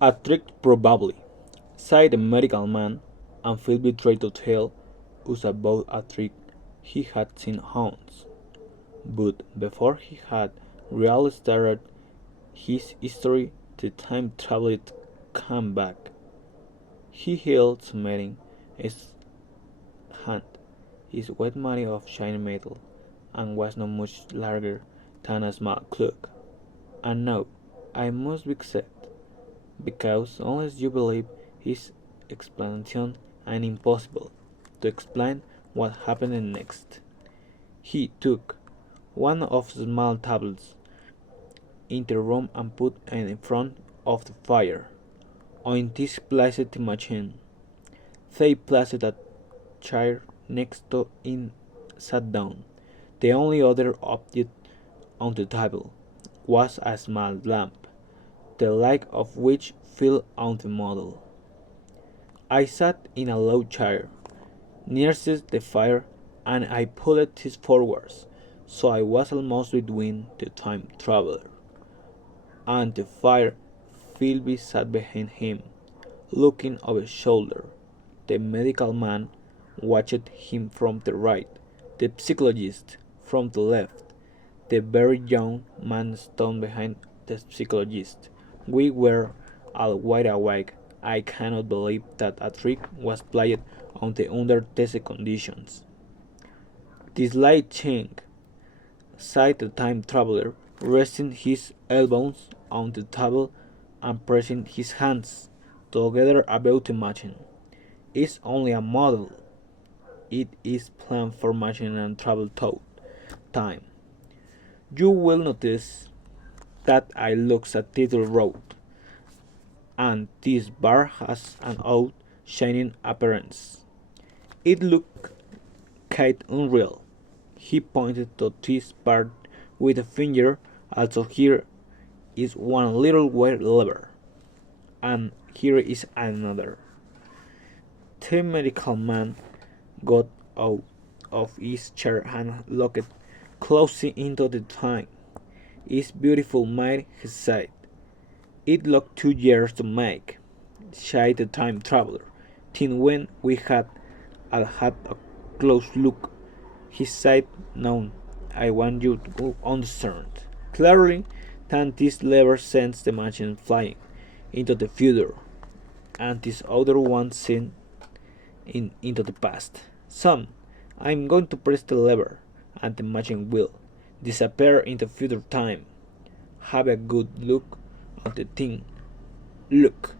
A trick probably, sighed the medical man, and felt betrayed to tell us about a trick he had seen once. But before he had really started his story, the time traveler came back. He held something in his hand, his wet made of shiny metal, and was not much larger than a small clock. And now, I must be accept, because unless you believe his explanation and impossible to explain what happened next. He took one of the small tablets into the room and put it in front of the fire. On this placed the machine. They placed a chair next to it and sat down. The only other object on the table was a small lamp, the light of which fell on the model. I sat in a low chair, nearest the fire, and I pulled it forwards, so I was almost between the time traveler and the fire. Philby sat behind him, looking over his shoulder. The medical man watched him from the right, the psychologist from the left. The very young man stood behind the psychologist. We were all wide awake. I cannot believe that a trick was played on the under test conditions. This light change, sighed the time traveler, resting his elbows on the table and pressing his hands together about the machine. It's only a model. It is planned for machine and travel thought time. You will notice that I looks at Title Road, and this bar has an odd, shining appearance. It looked quite unreal. He pointed to this part with a finger. Also, here is one little weird lever, and here is another. The medical man got out of his chair and looked closely into the thing. It's beautiful made, he said. It took 2 years to make, sighed the time traveler. Then when we had a close look, he said, "Now I want you to understand clearly that this lever sends the machine flying into the future, and this other one sent into the past. Son, I'm going to press the lever, and the machine will disappear into future time. Have a good look at the thing. Look."